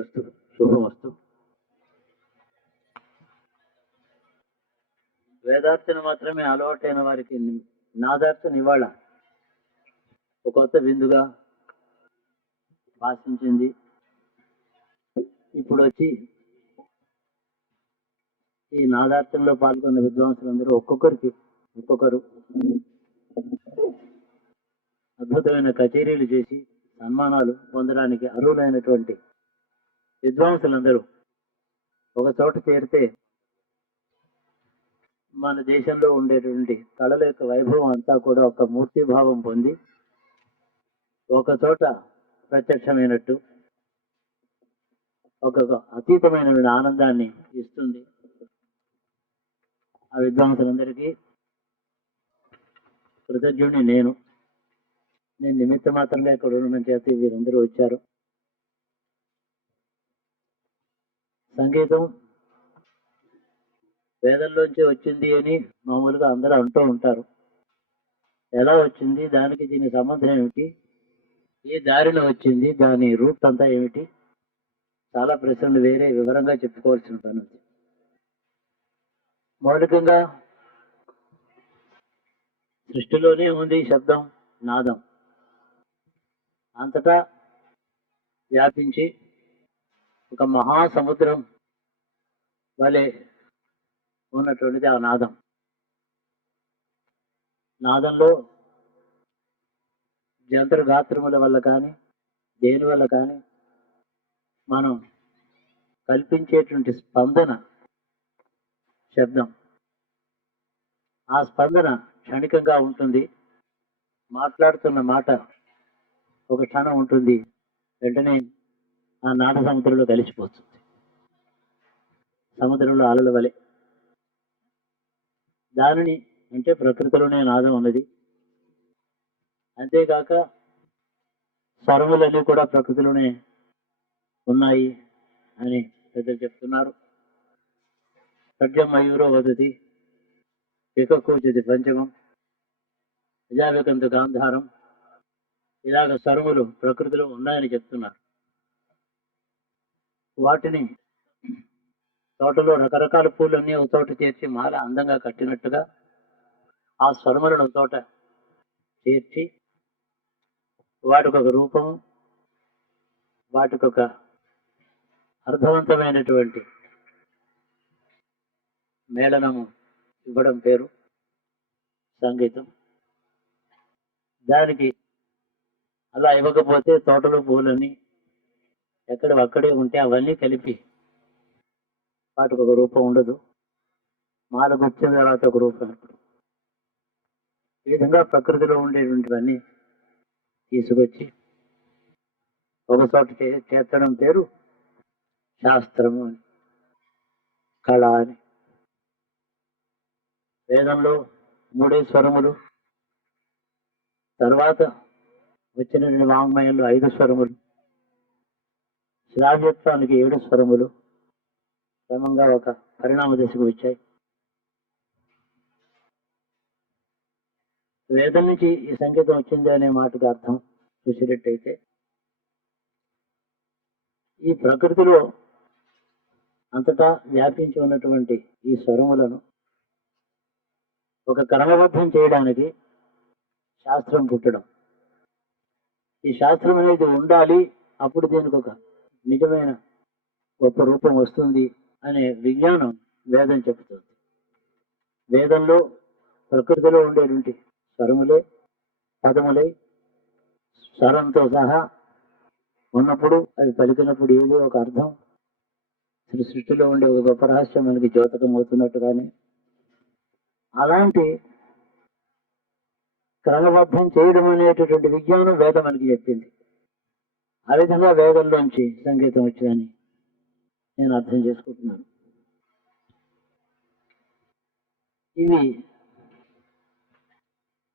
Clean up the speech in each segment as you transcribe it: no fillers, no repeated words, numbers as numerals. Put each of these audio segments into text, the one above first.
శ్రీరస్తు, శుభమస్తు. వేదార్చన మాత్రమే అలవాటైన వారికి నాదార్చన ఇవాళ ఒక కొత్త విందుగా భాషించింది. ఇప్పుడు వచ్చి ఈ నాదార్చనలో పాల్గొన్న విద్వాంసులందరూ ఒక్కొక్కరు అద్భుతమైన కచేరీలు చేసి సన్మానాలు పొందడానికి అర్హులైనటువంటి విద్వాంసులందరూ ఒక చోట చేరితే మన దేశంలో ఉండేటువంటి కళల యొక్క వైభవం అంతా కూడా ఒక మూర్తి భావం పొంది ఒక చోట ప్రత్యక్షమైనట్టు ఒక అతీతమైన ఆనందాన్ని ఇస్తుంది. ఆ విద్వాంసులందరికీ కృతజ్ఞుడిని నేను నిమిత్త మాత్రంగా ఇక్కడ ఉండడం చేత వీరందరూ వచ్చారు. సంగీతం వేదంలోంచి వచ్చింది అని మామూలుగా అందరూ అంటూ ఉంటారు. ఎలా వచ్చింది, దానికి దీని సంబంధం ఏమిటి, ఏ దారిన వచ్చింది, దాని రూట్ అంతా ఏమిటి, చాలా ప్రశ్నలు వేరే వివరంగా చెప్పుకోవాల్సిన పని ఉంది. మౌలికంగా సృష్టిలోనే ఉంది శబ్దం, నాదం. అంతటా వ్యాపించి ఒక మహాసముద్రం వలె ఉన్నటువంటిది ఆ నాదం. నాదంలో జంత్రగాత్రముల వల్ల కానీ దేని వల్ల కానీ మనం కల్పించేటువంటి స్పందన శబ్దం. ఆ స్పందన క్షణికంగా ఉంటుంది. మాట్లాడుతున్న మాట ఒక క్షణం ఉంటుంది, వెంటనే ఆ నాద సముద్రంలో కలిసిపోతుంది. సముద్రంలో అలల వలె దానిని అంటే ప్రకృతిలోనే నాదం ఉన్నది. అంతేకాక స్వరములన్నీ కూడా ప్రకృతిలోనే ఉన్నాయి అని పెద్దలు చెప్తున్నారు. ఖడ్గం మయూరో వదతి వికకూచతి పంచమం ప్రజావికంత గాంధారం. ఇలాగ స్వరములు ప్రకృతిలో ఉన్నాయని చెప్తున్నారు. వాటిని తోటలో రకరకాల పూలన్నీ ఒక తోట చేర్చి మాల అందంగా కట్టినట్టుగా ఆ స్వరములను ఒక తోట చేర్చి వాటికి ఒక రూపము, వాటికి ఒక అర్థవంతమైనటువంటి మేళనము ఇవ్వడం పేరు సంగీతం. దానికి అలా ఇవ్వకపోతే తోటలో పూలన్నీ అక్కడే ఉంటే అవన్నీ కలిపి వాటికి ఒక రూపం ఉండదు. మాల గుర్చిన తర్వాత ఒక రూపం ఏర్పడు. ఈ విధంగా ప్రకృతిలో ఉండేటువంటివన్నీ తీసుకొచ్చి ఒక చోట చేర్చడం పేరు శాస్త్రము అని, కళ అని. వేదంలో 3 స్వరములు, తర్వాత వచ్చిన వాంగ్మయంలో 5 స్వరములు, శ్రావ్యత్వానికి 7 స్వరములు క్రమంగా ఒక పరిణామ దశకు వచ్చాయి. వేదం నుంచి ఈ సంగీతం వచ్చింది అనే మాటకు అర్థం చూసినట్టయితే, ఈ ప్రకృతిలో అంతటా వ్యాపించి ఉన్నటువంటి ఈ స్వరములను ఒక క్రమబద్ధం చేయడానికి శాస్త్రం పుట్టడం. ఈ శాస్త్రం అనేది ఉండాలి, అప్పుడు దీనికి ఒక నిజమైన గొప్ప రూపం వస్తుంది అనే విజ్ఞానం వేదం చెబుతుంది. వేదంలో ప్రకృతిలో ఉండేటువంటి స్వరములే పదములై స్వరంతో సహా ఉన్నప్పుడు అవి పలికినప్పుడు ఏదో ఒక అర్థం, సృష్టిలో ఉండే ఒక గొప్ప రహస్యం మనకి ద్యోతకం అవుతున్నట్టుగానే అలాంటి క్రమబద్ధం చేయడం అనేటటువంటి విజ్ఞానం వేదం మనకి చెప్పింది. ఆ విధంగా వేదంలోంచి సంగీతం వచ్చిందని నేను అర్థం చేసుకుంటున్నాను. ఇవి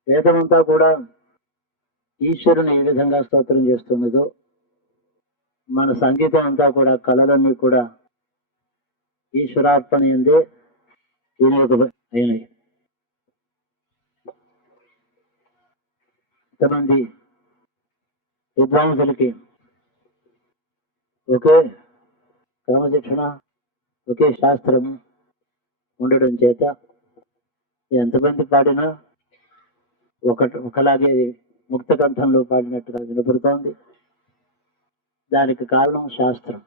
వేదమంతా కూడా ఈశ్వరుని ఏ విధంగా స్తోత్రం చేస్తున్నదో, మన సంగీతం అంతా కూడా కళలన్నీ కూడా ఈశ్వరార్పణ ఎందే అయినాయి. ఇంతమంది విద్వాంసులకి ఒకే క్రమశిక్షణ, ఒకే శాస్త్రము ఉండడం చేత ఎంతమంది పాడినా ఒకలాగే ముక్త కంఠంలో పాడినట్టుగా వినపడుతోంది. దానికి కారణం శాస్త్రం.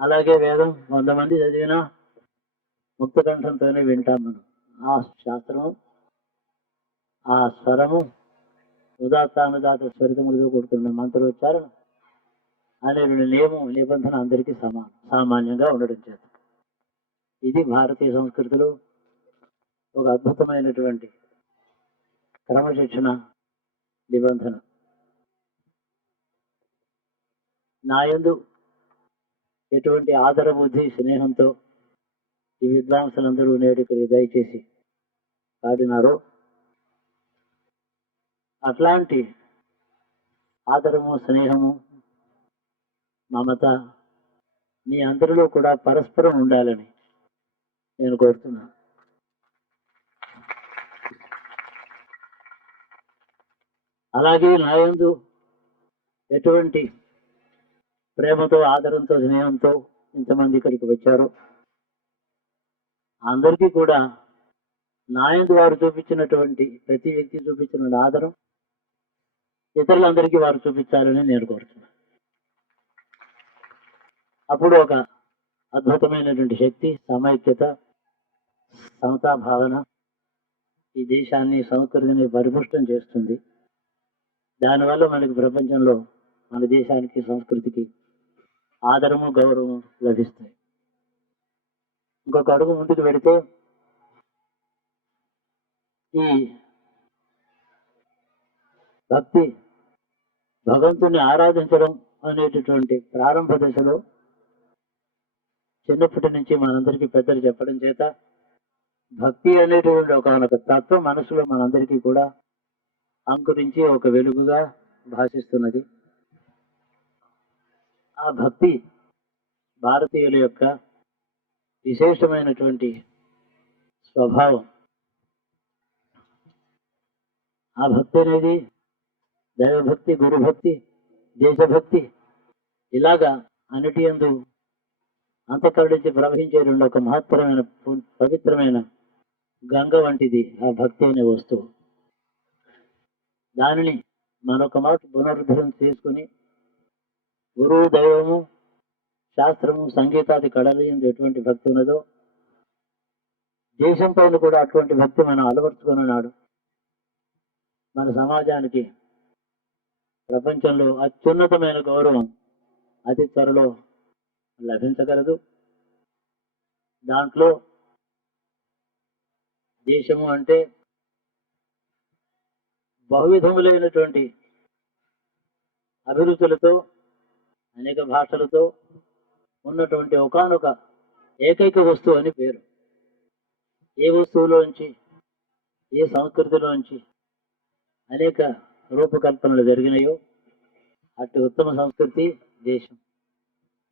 అలాగే వేదం 100 మంది చదివినా ముక్త కంఠంతోనే వింటాం మనం. ఆ శాస్త్రము, ఆ స్వరము, ఉదాత్తానుదాత స్వరితములతో కూడుతున్న మంత్రోచ్చారణ అనే నిబంధన అందరికీ సామాన్యంగా ఉండడం చేత ఇది భారతీయ సంస్కృతిలో ఒక అద్భుతమైనటువంటి క్రమశిక్షణ నిబంధన. నాయందు ఎటువంటి ఆదర బుద్ధి స్నేహంతో ఈ విద్వాంసులందరూ నేడు ఇక్కడికి దయచేసి పాడినారో అట్లాంటి ఆదరము, స్నేహము, మమత మీ అందరిలో కూడా పరస్పరం ఉండాలని నేను కోరుతున్నాను. అలాగే నాయందు ఎటువంటి ప్రేమతో, ఆదరంతో, స్నేహంతో ఇంతమంది ఇక్కడికి వచ్చారో అందరికీ కూడా నాయందు వారు చూపించినటువంటి, ప్రతి వ్యక్తి చూపించిన ఆదరం ఇతరులందరికీ వారు చూపించాలని నేను కోరుతున్నాను. అప్పుడు ఒక అద్భుతమైనటువంటి శక్తి, సమైక్యత, సమతా భావన ఈ దేశాన్ని, సంస్కృతిని పరిపుష్టం చేస్తుంది. దానివల్ల మనకి ప్రపంచంలో మన దేశానికి, సంస్కృతికి ఆదరము, గౌరవం లభిస్తాయి. ఇంకొక అడుగు ముందుకు పెడితే ఈ భక్తి, భగవంతుని ఆరాధించడం అనేటటువంటి ప్రారంభ దశలో చిన్నప్పటి నుంచి మనందరికీ పెద్దలు చెప్పడం చేత భక్తి అనేటువంటి ఒక తత్వం మనసులో మనందరికీ కూడా అంకురించి ఒక వెలుగుగా భాషిస్తున్నది. ఆ భక్తి భారతీయుల యొక్క విశేషమైనటువంటి స్వభావం. ఆ భక్తి అనేది దైవభక్తి, గురుభక్తి, దేశభక్తి ఇలాగా అన్నిటి యందు అంతఃకరణించి ప్రవహించే ఒక మహత్తరమైన, పవిత్రమైన గంగ వంటిది ఆ భక్తి అనే వస్తువు. దానిని మరొక మాట పునరుద్ధరణ చేసుకుని గురువు, దైవము, శాస్త్రము, సంగీతాది కళలు ఎటువంటి భక్తి ఉన్నదో దేశం పైన కూడా అటువంటి భక్తి మనం అలవర్చుకున్నాడు. మన సమాజానికి ప్రపంచంలో అత్యున్నతమైన గౌరవం అతి త్వరలో లభించగలదు. దాంట్లో దేశము అంటే బహువిధములైనటువంటి అభిరుచులతో, అనేక భాషలతో ఉన్నటువంటి ఒకానొక ఏకైక వస్తువు అని పేరు. ఏ వస్తువులోంచి, ఏ సంస్కృతిలోంచి అనేక రూపకల్పనలు జరిగినాయో అటు ఉత్తమ సంస్కృతి దేశం.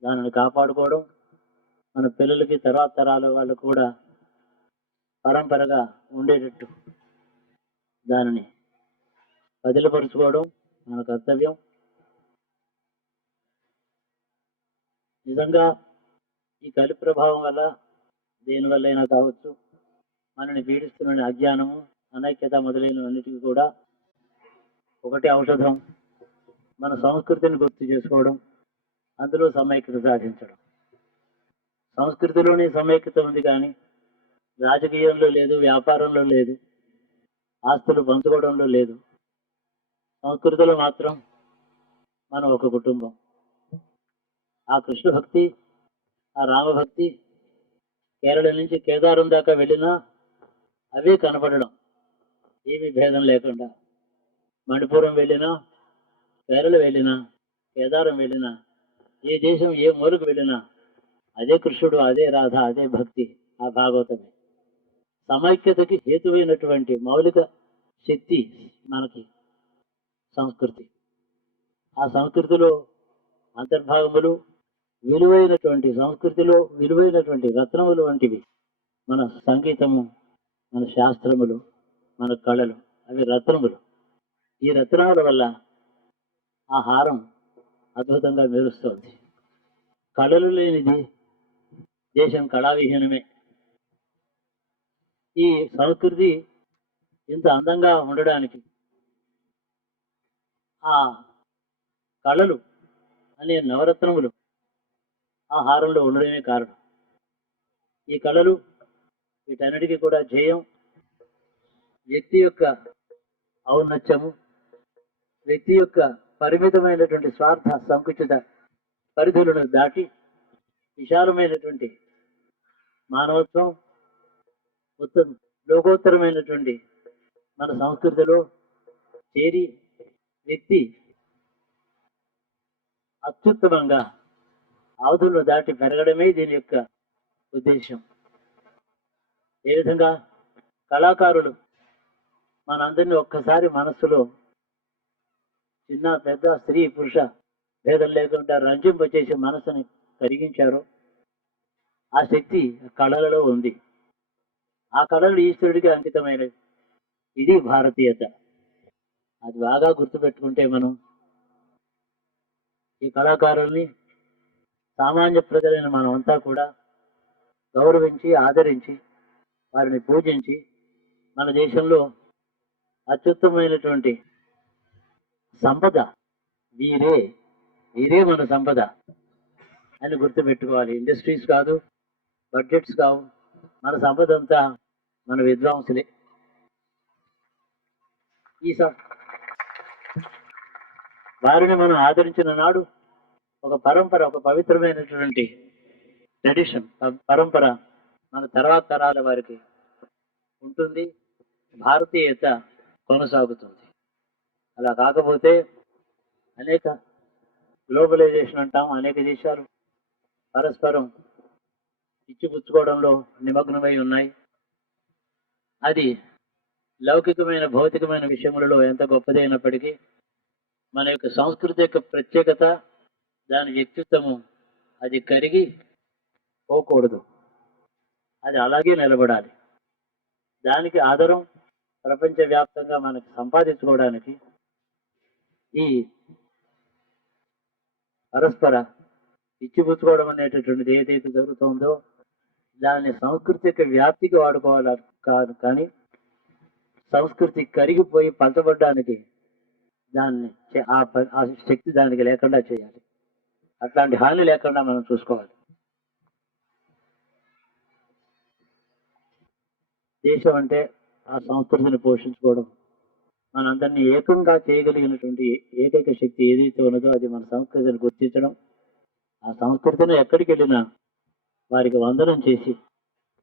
దానిని కాపాడుకోవడం, మన పిల్లలకి, తర్వాత తరాల వాళ్ళకు కూడా పరంపరగా ఉండేటట్టు దానిని బదిలపరుచుకోవడం మన కర్తవ్యం. నిజంగా ఈ కలి ప్రభావం వల్ల, దేనివల్లైనా కావచ్చు, మనని పీడిస్తున్న అజ్ఞానము, అనైక్యత మొదలైనవన్నిటికీ కూడా ఒకటి ఔషధం మన సంస్కృతిని గుర్తు చేసుకోవడం, అందులో సమైక్యత సాధించడం. సంస్కృతిలోనే సమైక్యత ఉంది కానీ రాజకీయంలో లేదు, వ్యాపారంలో లేదు, ఆస్తులు పంచుకోవడంలో లేదు. సంస్కృతిలో మాత్రం మనం ఒక కుటుంబం. ఆ కృష్ణ భక్తి, ఆ రామభక్తి కేరళ నుంచి కేదారం దాకా వెళ్ళినా అవే కనపడడం, ఏమీ భేదం లేకుండా. మణిపురం వెళ్ళినా, కేరళ వెళ్ళినా, కేదారం వెళ్ళినా, ఏ దేశం ఏ మూలకు వెళ్ళినా అదే కృష్ణుడు, అదే రాధ, అదే భక్తి, ఆ భాగవతమే. సమైక్యతకి హేతువైనటువంటి మౌలిక శక్తి మనకి సంస్కృతి. ఆ సంస్కృతిలో అంతర్భాగములు, విలువైనటువంటి సంస్కృతిలో విలువైనటువంటి రత్నములు వంటివి మన సంగీతము, మన శాస్త్రములు, మన కళలు. అవి రత్నములు. ఈ రత్నాల వల్ల ఆ హారం అద్భుతంగా మెరుస్తోంది. కళలు లేనిది దేశం కళావిహీనమే. ఈ సంస్కృతి ఇంత అందంగా ఉండడానికి ఆ కళలు అనే నవరత్నములు ఆహారంలో ఉండడమే కారణం. ఈ కళలు వీటన్నిటికీ కూడా జయం వ్యక్తి యొక్క ఔన్నత్యము, వ్యక్తి యొక్క పరిమితమైనటువంటి స్వార్థ సంకుచిత పరిధులను దాటి విశాలమైనటువంటి మానవత్వం, ఉత్తమ లోకోత్తరమైనటువంటి మన సంస్కృతిలో చేరి వ్యక్తి అత్యుత్తమంగా అవధులను దాటి పెరగడమే దీని యొక్క ఉద్దేశం. ఏ విధంగా కళాకారులు మనందరినీ ఒక్కసారి మనస్సులో చిన్న పెద్ద స్త్రీ పురుష భేదం లేకుండా రంజింపచేసి మనసుని కరిగించారో ఆ శక్తి కళలలో ఉంది. ఆ కళలు ఈశ్వరుడికి అంకితమైనవి. ఇది భారతీయత. అది బాగా గుర్తుపెట్టుకుంటే మనం ఈ కళాకారుల్ని సామాన్య ప్రజలైన మనం అంతా కూడా గౌరవించి ఆదరించి వారిని పూజించి మన దేశంలో అత్యుత్తమైనటువంటి సంపద వీరే వీరే మన సంపద అని గుర్తుపెట్టుకోవాలి. ఇండస్ట్రీస్ కాదు, బడ్జెట్స్ కావు, మన సంపద అంతా మన విద్వాంసులే. ఈ వారిని మనం ఆదరించిన నాడు ఒక పరంపర, ఒక పవిత్రమైనటువంటి ట్రెడిషన్ పరంపర మన తర్వాత తరాల వారికి ఉంటుంది. భారతీయత కొనసాగుతుంది. అలా కాకపోతే అనేక గ్లోబలైజేషన్ అంటాం, అనేక దేశాలు పరస్పరం ఇచ్చిపుచ్చుకోవడంలో నిమగ్నమై ఉన్నాయి. అది లౌకికమైన భౌతికమైన విషయములలో ఎంత గొప్పదైనప్పటికీ మన యొక్క సంస్కృతి యొక్క ప్రత్యేకత, దాని వ్యక్తిత్వము అది కరిగి పోకూడదు. అది అలాగే నిలబడాలి. దానికి ఆధారం ప్రపంచవ్యాప్తంగా మనకి సంపాదించుకోవడానికి ఈ పరస్పర ఇచ్చిపుచ్చుకోవడం అనేటటువంటిది ఏదైతే జరుగుతుందో దాన్ని సంస్కృతి యొక్క వ్యాప్తికి వాడుకోవాలి కాదు, కానీ సంస్కృతి కరిగిపోయి పంచబడ్డానికి దాన్ని ఆ శక్తి దానికి లేకుండా చేయాలి. అట్లాంటి హాని లేకుండా మనం చూసుకోవాలి. దేశం అంటే ఆ సంస్కృతిని పోషించుకోవడం, మనందరినీ ఏకంగా చేయగలిగినటువంటి ఏకైక శక్తి ఏదైతే ఉన్నదో అది మన సంస్కృతిని గుర్తించడం. ఆ సంస్కృతిని ఎక్కడికి వెళ్ళినా వారికి వందనం చేసి,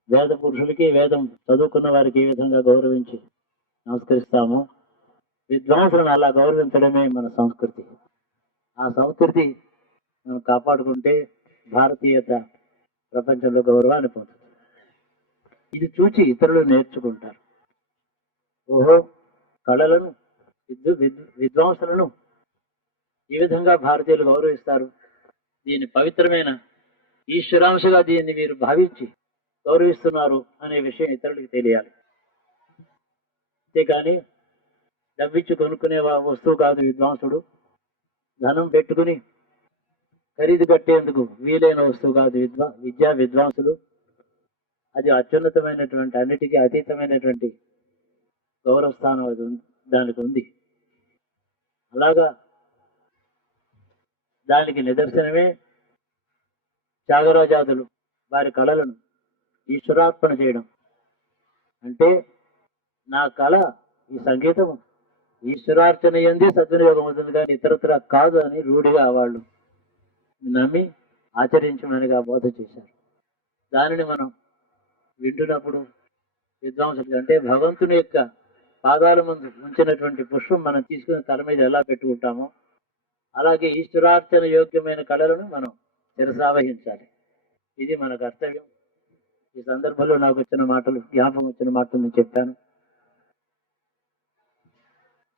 వేద పురుషులకి వేదం చదువుకున్న వారికి ఏ విధంగా గౌరవించి నమస్కరిస్తామో విద్వాంసులను అలా గౌరవించడమే మన సంస్కృతి. ఆ సంస్కృతి మనం కాపాడుకుంటే భారతీయత ప్రపంచంలో గౌరవాన్ని పొందుతుంది. ఇది చూచి ఇతరులు నేర్చుకుంటారు. ఓహో, కళలను విద్వాంసులను ఈ విధంగా భారతీయులు గౌరవిస్తారు, దీన్ని పవిత్రమైన ఈశ్వరాంశగా దీన్ని వీరు భావించి గౌరవిస్తున్నారు అనే విషయం ఇతరులకు తెలియాలి. అంతేకాని డబ్బిచ్చి కొనుక్కునే వస్తువు కాదు విద్వాంసుడు. ధనం పెట్టుకుని ఖరీదు కట్టేందుకు వీలైన వస్తువు కాదు విద్యా విద్వాంసులు. అది అత్యున్నతమైనటువంటి, అన్నిటికీ అతీతమైనటువంటి గౌరవ స్థానం అది దానికి ఉంది. అలాగా దానికి నిదర్శనమే త్యాగరాజాదులు వారి కళలను ఈశ్వరార్పణ చేయడం. అంటే నా కళ, ఈ సంగీతం ఈశ్వరార్చన ఎందే సద్వినియోగం అవుతుంది, కానీ ఇతరత్ర కాదు అని రూఢిగా వాళ్ళు నమ్మి ఆచరించమనిగా బోధ చేశారు. దానిని మనం వింటున్నప్పుడు విద్వాంసులు అంటే భగవంతుని యొక్క పాదాల ముందు ఉంచినటువంటి పుష్పం మనం తీసుకుని తల మీద ఎలా పెట్టుకుంటామో అలాగే ఈశ్వరార్చన యోగ్యమైన కళలను మనం శిరసావహించాలి. ఇది మన కర్తవ్యం. ఈ సందర్భంలో నాకు వచ్చిన మాటలు, జ్ఞాపకం వచ్చిన మాటలు నేను చెప్పాను.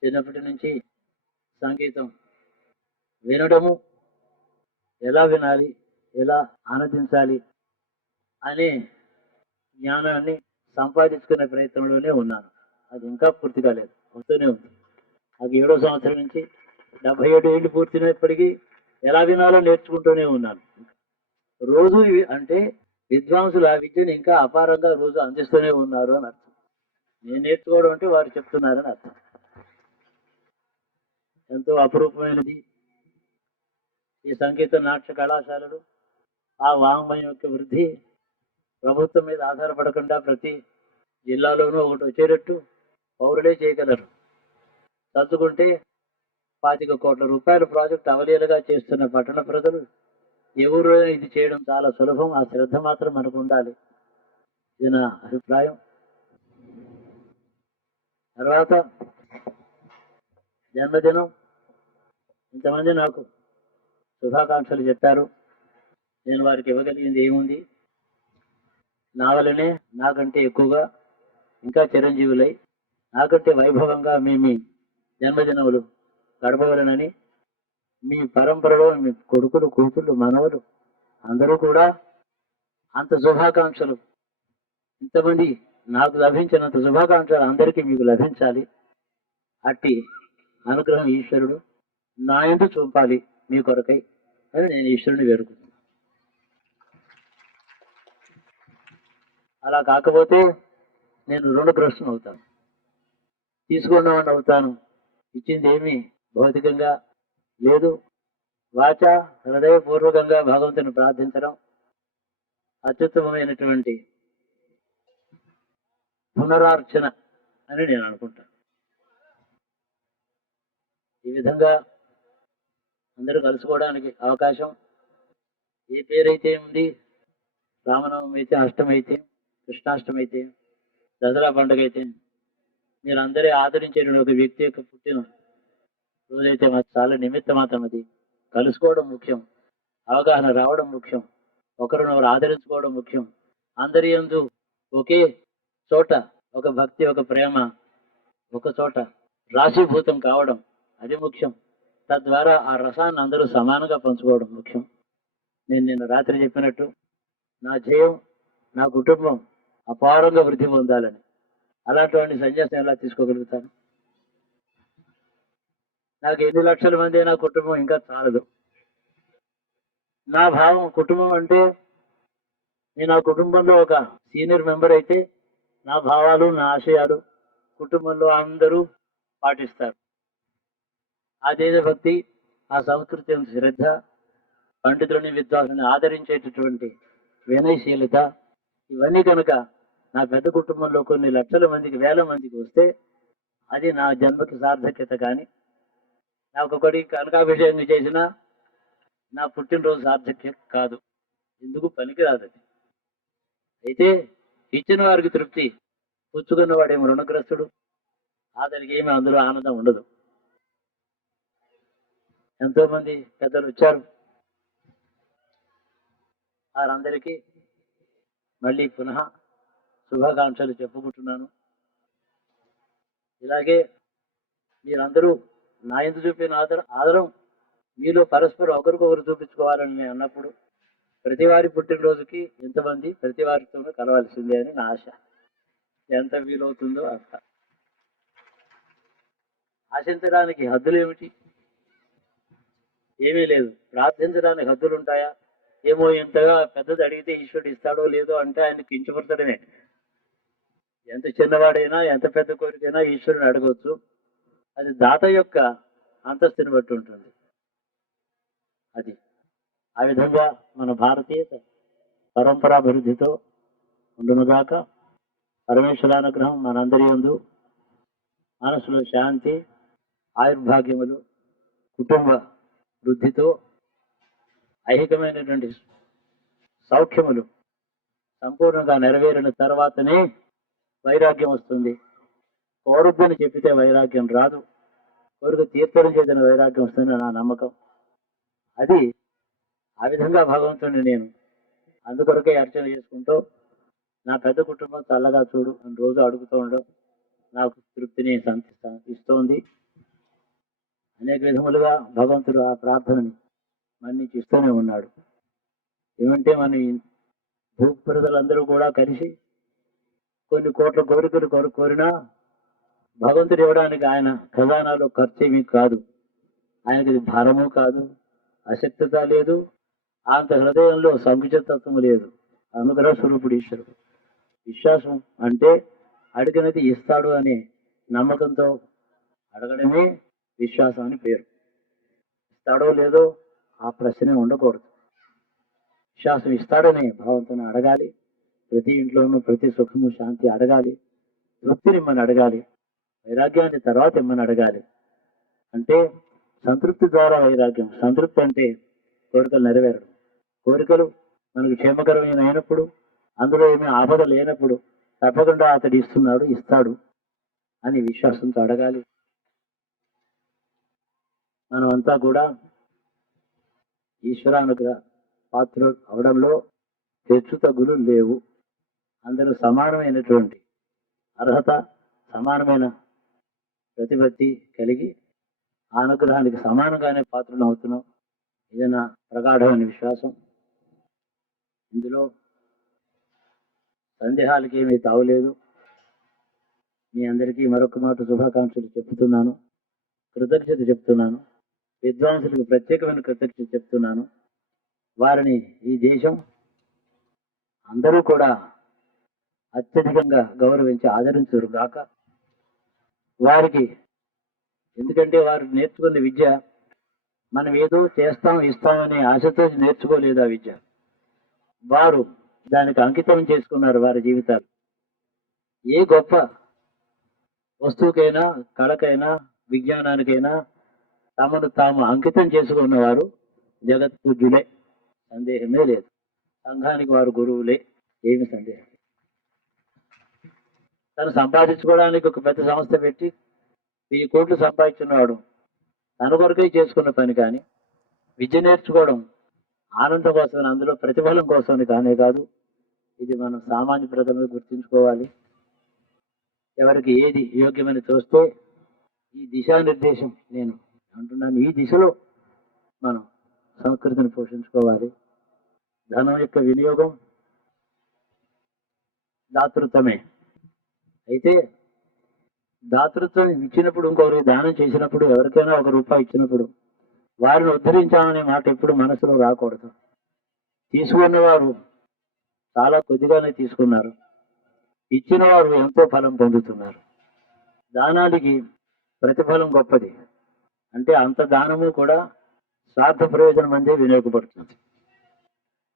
చిన్నప్పటి నుంచి సంగీతం వినడము, ఎలా వినాలి, ఎలా ఆనందించాలి అనే జ్ఞానాన్ని సంపాదించుకునే ప్రయత్నంలోనే ఉన్నాను. అది ఇంకా పూర్తి కాలేదు, వస్తూనే ఉంది. నాకు 7వ సంవత్సరం నుంచి 77 ఏళ్ళు పూర్తినప్పటికీ ఎలా వినాలో నేర్చుకుంటూనే ఉన్నాను. రోజు అంటే విద్వాంసులు ఆ విద్యను ఇంకా అపారంగా రోజు అందిస్తూనే ఉన్నారు అని అర్థం. నేను నేర్చుకోవడం అంటే వారు చెప్తున్నారని అర్థం. ఎంతో అపురూపమైనది ఈ సంగీత నాట్య కళాశాలలు. ఆ వాంగ్మయం యొక్క వృద్ధి ప్రభుత్వం మీద ఆధారపడకుండా ప్రతి జిల్లాలోనూ ఒకటి వచ్చేటట్టు పౌరులే చేయగలరు. తలుచుకుంటే 25 కోట్ల రూపాయల ప్రాజెక్టు అవలీలగా చేస్తున్న పట్టణ ప్రజలు ఎవరు ఇది చేయడం చాలా సులభం. ఆ శ్రద్ధ మాత్రం మనకు ఉండాలి. ఇది నా అభిప్రాయం. తర్వాత జన్మదినం, ఇంతమంది నాకు శుభాకాంక్షలు చెప్పారు. నేను వారికి ఇవ్వగలిగింది ఏముంది? నా వల్లనే నాకంటే ఎక్కువగా ఇంకా చిరంజీవులై నాకంటే వైభవంగా మీ జన్మదినములు గడపవలనని, మీ పరంపరలో మీ కొడుకులు, కూతుళ్ళు, మనవలు అందరూ కూడా అంత శుభాకాంక్షలు, ఇంతమంది నాకు లభించినంత శుభాకాంక్షలు అందరికీ మీకు లభించాలి. అట్టి అనుగ్రహం ఈశ్వరుడు నా యందు చూపాలి మీ కొరకై అని నేను ఈశ్వరుని వేడుకుంటున్నాను. అలా కాకపోతే నేను రుణగ్రస్తుని అవుతాను, తీసుకున్నవాడిని అవుతాను. ఇచ్చింది ఏమీ భౌతికంగా లేదు. వాచ హృదయపూర్వకంగా భగవంతుని ప్రార్థించడం అత్యుత్తమమైనటువంటి పునరార్చన అని నేను అనుకుంటాను. ఈ విధంగా అందరూ కలుసుకోవడానికి అవకాశం ఏ పేరైతే ఉంది, రామనవమి అయితే, అష్టమైతే, కృష్ణాష్టమి అయితే, దసరా పండుగ అయితే, మీరందరూ ఆదరించే ఒక వ్యక్తి యొక్క పుట్టిన రోజైతే మాకు చాలా నిమిత్త మాత్రం. అది కలుసుకోవడం ముఖ్యం, అవగాహన రావడం ముఖ్యం, ఒకరినొకరు ఆదరించుకోవడం ముఖ్యం. అందరి యందు ఒకే చోట ఒక భక్తి, ఒక ప్రేమ ఒక చోట రాశీభూతం కావడం అది ముఖ్యం. తద్వారా ఆ రసాన్ని అందరూ సమానంగా పంచుకోవడం ముఖ్యం. నేను నిన్న రాత్రి చెప్పినట్టు నా ధ్యేయం నా కుటుంబం అపారంగా వృద్ధి పొందాలని. అలాంటి సన్యాసం ఎలా తీసుకోగలుగుతాను? నాకు ఎన్ని లక్షల మంది అయినా కుటుంబం ఇంకా చాలదు. నా భావం కుటుంబం అంటే నేను ఆ కుటుంబంలో ఒక సీనియర్ మెంబర్ అయితే నా భావాలు, నా ఆశయాలు కుటుంబంలో అందరూ పాటిస్తారు. ఆ దేశభక్తి, ఆ సంస్కృతి శ్రద్ధ, పండితులని విద్వాసుని ఆదరించేటటువంటి వినయశీలత, ఇవన్నీ కనుక నా పెద్ద కుటుంబంలో కొన్ని లక్షల మందికి, వేల మందికి వస్తే అది నా జన్మకి సార్థక్యత. కానీ నాకు ఒకటి కనకాభిషేకం చేసిన నా పుట్టినరోజు సార్థక్యం కాదు, ఎందుకు పనికిరాదు. అది అయితే ఇచ్చిన వారికి తృప్తి, పుచ్చుకున్న వాడేమో రుణగ్రస్తుడు, అతనికి ఏమి అందులో ఆనందం ఉండదు. ఎంతో మంది పెద్దలు వచ్చారు, వారందరికీ మళ్ళీ పునః శుభాకాంక్షలు చెప్పుకుంటున్నాను. ఇలాగే మీరందరూ నా యందు చూపిన ఆదరం మీలో పరస్పరం ఒకరికొకరు చూపించుకోవాలని నేను అన్నప్పుడు ప్రతి వారి పుట్టినరోజుకి ఎంతమంది ప్రతి వారితోనూ కలవాల్సిందే అని నా ఆశ. ఎంత వీలవుతుందో అంత. ఆశించడానికి హద్దులు ఏమిటి? ఏమీ లేదు. ప్రార్థించడానికి హద్దులు ఉంటాయా? ఏమో ఇంతగా పెద్దది అడిగితే ఈశ్వరుడు ఇస్తాడో లేదో అంటే ఆయన కించపరచడమే. ఎంత చిన్నవాడైనా ఎంత పెద్ద కోరికైనా ఈశ్వరుని అడగవచ్చు. అది దాత యొక్క అంతస్తుని బట్టి ఉంటుంది. అది ఆ విధంగా మన భారతీయ పరంపరాభివృద్ధితో ఉండునుగాక. పరమేశ్వరానుగ్రహం మనందరి యందు, మనసులో శాంతి, ఆయుర్భాగ్యములు, కుటుంబ వృద్ధితో ఐహికమైనటువంటి సౌఖ్యములు సంపూర్ణంగా నెరవేరిన తర్వాతనే వైరాగ్యం వస్తుంది. కోరొద్దని చెప్పితే వైరాగ్యం రాదు, కోరిక తీర్చడం చేసిన వైరాగ్యం వస్తుంది నా నమ్మకం. అది ఆ విధంగా భగవంతుడిని నేను అందుకొరకే అర్చన చేసుకుంటూ నా పెద్ద కుటుంబం చల్లగా చూడు అని రోజు అడుగుతూ ఉండడం నాకు తృప్తిని ఇస్తోంది. అనేక విధములుగా భగవంతుడు ఆ ప్రార్థనని మన్నించి ఇస్తూనే ఉన్నాడు. ఏమంటే మన భూప్రజలందరూ కూడా కలిసి కొన్ని కోట్ల కోరికలు కోరినా భగవంతుడు ఇవ్వడానికి ఆయన ఖజానాలో ఖర్చు ఏమీ కాదు, ఆయనకి భారము కాదు, అశక్తత లేదు, అంత హృదయంలో సంకుచితత్వం లేదు. అనుగ్రహ స్వరూపుడు ఈశ్వరుడు. విశ్వాసం అంటే అడిగినది ఇస్తాడు అనే నమ్మకంతో అడగడమే విశ్వాసం అని పేరు. ఇస్తాడో లేదో ఆ ప్రశ్నే ఉండకూడదు. విశ్వాసం ఇస్తాడనే భావంతో అడగాలి. ప్రతి ఇంట్లోనూ ప్రతి సుఖము శాంతి అడగాలి. తృప్తిని ఇమ్మని అడగాలి. వైరాగ్యాన్ని తర్వాత ఇమ్మని అడగాలి. అంటే సంతృప్తి ద్వారా వైరాగ్యం. సంతృప్తి అంటే కోరికలు నెరవేరడం. కోరికలు మనకు క్షేమకరమైన అయినప్పుడు, అందులో ఏమీ ఆపద లేనప్పుడు తప్పకుండా అతడు ఇస్తున్నాడు, ఇస్తాడు అని విశ్వాసంతో అడగాలి. మనమంతా కూడా ఈశ్వరానుగ్రహ పాత్రలు అవడంలో హెచ్చు తగ్గులు లేవు. అందరూ సమానమైనటువంటి అర్హత, సమానమైన ప్రతిపత్తి కలిగి అనుగ్రహానికి సమానంగానే పాత్రలు అవుతున్నాం. ఏదైనా ప్రగాఢమైన విశ్వాసం. ఇందులో సందేహాలకి ఏమీ తావులేదు. మీ అందరికీ మరొక మాట శుభాకాంక్షలు చెప్తున్నాను, కృతజ్ఞత చెప్తున్నాను. విద్వాంసులకు ప్రత్యేకమైన కృతజ్ఞత చెప్తున్నాను. వారిని ఈ దేశం అందరూ కూడా అత్యధికంగా గౌరవించి ఆదరించరు గాక. వారికి ఎందుకంటే వారు నేర్చుకున్న విద్య మనం ఏదో చేస్తాం ఇస్తామనే ఆశతో నేర్చుకోలేదు. ఆ విద్య వారు దానికి అంకితం చేసుకున్నారు వారి జీవితాలు. ఏ గొప్ప వస్తువుకైనా, కళకైనా, విజ్ఞానానికైనా తమను తాము అంకితం చేసుకున్నవారు జగత్పూజ్యులే, సందేహమే లేదు. సంఘానికి వారు గురువులే, ఏమి సందేహం. తను సంపాదించుకోవడానికి ఒక పెద్ద సంస్థ పెట్టి 1000 కోట్లు సంపాదించున్నవాడు తన కొరకే చేసుకున్న పని. కానీ విద్య నేర్చుకోవడం ఆనందం కోసం, అందులో ప్రతిఫలం కోసం కానే కాదు. ఇది మనం సామాన్య ప్రజలను గుర్తుంచుకోవాలి. ఎవరికి ఏది యోగ్యమని చూస్తే ఈ దిశానిర్దేశం నేను అంటున్నాను, ఈ దిశలో మనం సంస్కృతిని పోషించుకోవాలి. ధనం యొక్క వినియోగం దాతృత్వమే. అయితే దాతృత్వం ఇచ్చినప్పుడు, ఇంకొకరికి దానం చేసినప్పుడు, ఎవరికైనా ₹1 ఇచ్చినప్పుడు వారిని ఉద్ధరించామనే మాట ఎప్పుడు మనసులో రాకూడదు. తీసుకున్నవారు చాలా కొద్దిగానే తీసుకున్నారు, ఇచ్చిన వారు ఎంతో ఫలం పొందుతున్నారు. దానానికి ప్రతిఫలం గొప్పది. అంటే అంత దానము కూడా స్వార్థ ప్రయోజనం అందే వినియోగపడుతుంది.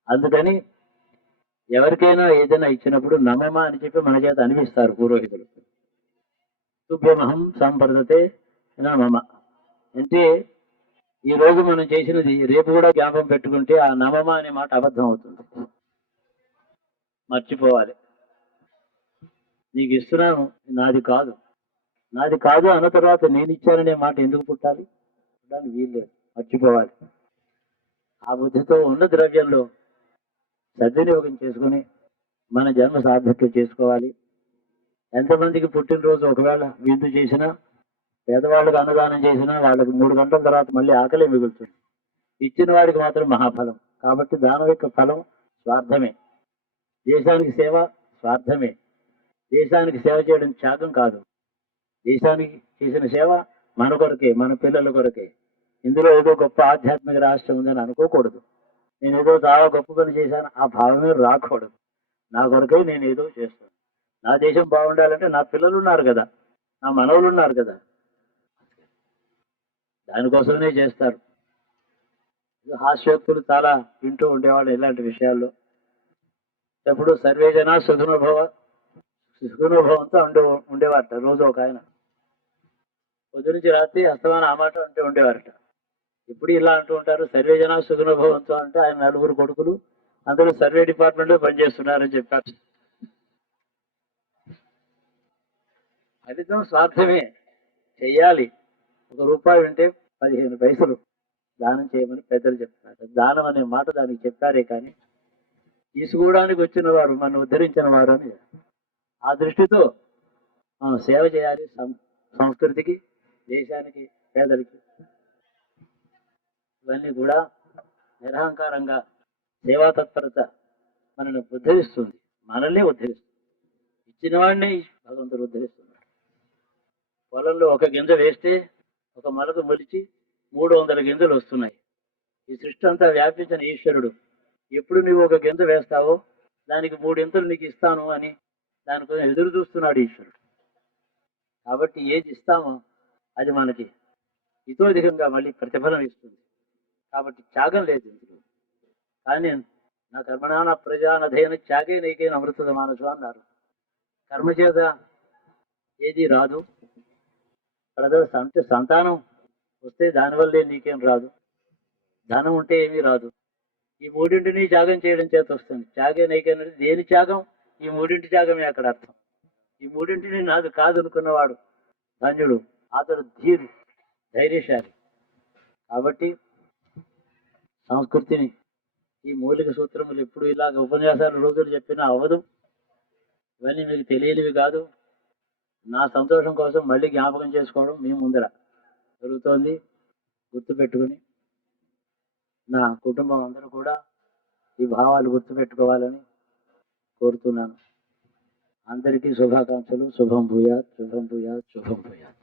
అందుకని ఎవరికైనా ఏదైనా ఇచ్చినప్పుడు నమమ అని చెప్పి మన చేత అనిపిస్తారు పురోహితులు. తుభ్యమహం సంప్రదతే నమమ అంటే ఈ రోజు మనం చేసినది రేపు కూడా జ్ఞాపకం పెట్టుకుంటే ఆ నమమ అనే మాట అబద్ధం అవుతుంది. మర్చిపోవాలి. నీకు ఇస్తున్నాను, నాది కాదు, నాది కాదు అన్న తర్వాత నేను ఇచ్చాననే మాట ఎందుకు పుట్టాలి? దాన్ని వీల్లేదు, మర్చిపోవాలి. ఆ బుద్ధితో ఉన్న ద్రవ్యంలో సద్వినియోగం చేసుకుని మన జన్మ సార్థక్యం చేసుకోవాలి. ఎంతమందికి పుట్టినరోజు ఒకవేళ విందు చేసినా, పేదవాళ్ళకు అన్నదానం చేసినా వాళ్ళకి 3 గంటల తర్వాత మళ్ళీ ఆకలే మిగులుతుంది. ఇచ్చిన వాడికి మాత్రం మహాఫలం. కాబట్టి దానం యొక్క ఫలం స్వార్థమే. దేశానికి సేవ స్వార్థమే. దేశానికి సేవ చేయడం త్యాగం కాదు. దేశానికి చేసిన సేవ మన కొరకే, మన పిల్లల కొరకే. ఇందులో ఏదో గొప్ప ఆధ్యాత్మిక రాష్ట్రం ఉందని అనుకోకూడదు. నేను ఏదో చాలా గొప్ప పని చేశాను ఆ భావమే రాకూడదు. నా కొరకే నేను ఏదో చేస్తాను. నా దేశం బాగుండాలంటే నా పిల్లలు ఉన్నారు కదా, నా మనవులు ఉన్నారు కదా, దానికోసమే చేస్తారు. హాస్యోక్తులు చాలా వింటూ ఉండేవాళ్ళు ఇలాంటి విషయాల్లో. ఎప్పుడు సర్వే జన సుఖనుభవంతో ఉండేవారట. రోజు ఒక ఆయన పొద్దు నుంచి రాత్రి అస్తమాన ఆ మాట అంటూ ఉండేవారట. ఇప్పుడు ఇలా అంటూ ఉంటారు, సర్వే జన సుఖనుభవంతో అంటే ఆయన 4 కొడుకులు అందరూ సర్వే డిపార్ట్మెంట్ లో పనిచేస్తున్నారని చెప్పారు. ఫలితం స్వార్థమే. చెయ్యాలి. ₹1 ఉంటే 15 పైసలు దానం చేయమని పెద్దలు చెప్తారు. దానం అనే మాట దానికి చెప్పారే కానీ తీసుకోవడానికి వచ్చిన వారు, మనం ఉద్ధరించిన వారు అని ఆ దృష్టితో మనం సేవ చేయాలి. సంస్కృతికి, దేశానికి, పేదలకి. ఇవన్నీ కూడా నిరహంకారంగా సేవా తత్పరత మనల్ని ఉద్ధరిస్తుంది, మనల్ని ఉద్ధరిస్తుంది. ఇచ్చిన వాడిని భగవంతుడు ఉద్ధరిస్తున్నాడు. పొలంలో ఒక గింజ వేస్తే ఒక మొలకు మొలిచి 300 గింజలు వస్తున్నాయి. ఈ సృష్టి అంతా వ్యాపించిన ఈశ్వరుడు ఎప్పుడు నువ్వు ఒక గింజ వేస్తావో దానికి 3 ఇంతలు నీకు ఇస్తాను అని దానికోసం ఎదురు చూస్తున్నాడు ఈశ్వరుడు. కాబట్టి ఏది ఇస్తామో అది మనకి ఇతోధికంగా మళ్ళీ ప్రతిఫలం ఇస్తుంది. కాబట్టి త్యాగం లేదు ఇందులో. కానీ నా కర్మణాన ప్రజానధైన త్యాగే నీకే అమృత మానసు అన్నారు. కర్మ చేత ఏది రాదు. అంటే సంతానం వస్తే దానివల్లే నీకేం రాదు. ధనం ఉంటే ఏమీ రాదు. ఈ మూడింటిని త్యాగం చేయడం చేత వస్తుంది. త్యాగే నైకైనది దేని త్యాగం? ఈ మూడింటి త్యాగమే అక్కడ అర్థం. ఈ మూడింటిని నాది కాదు అనుకున్నవాడు ధన్యుడు, అతడు ధైర్యశాలి. కాబట్టి సంస్కృతిని ఈ మౌలిక సూత్రములు ఎప్పుడు ఇలాగ ఉపన్యాసాలు రోజులు చెప్పినా అవ్వదు. ఇవన్నీ మీకు తెలియనివి కాదు. నా సంతోషం కోసం మళ్ళీ జ్ఞాపకం చేసుకోవడం మీ ముందర జరుగుతోంది. గుర్తుపెట్టుకుని నా కుటుంబం అందరూ కూడా ఈ భావాలు గుర్తుపెట్టుకోవాలని కోరుతున్నాను. అందరికీ శుభాకాంక్షలు. శుభం భూయాత్, శుభం భూయాత్, శుభం భూయాత్.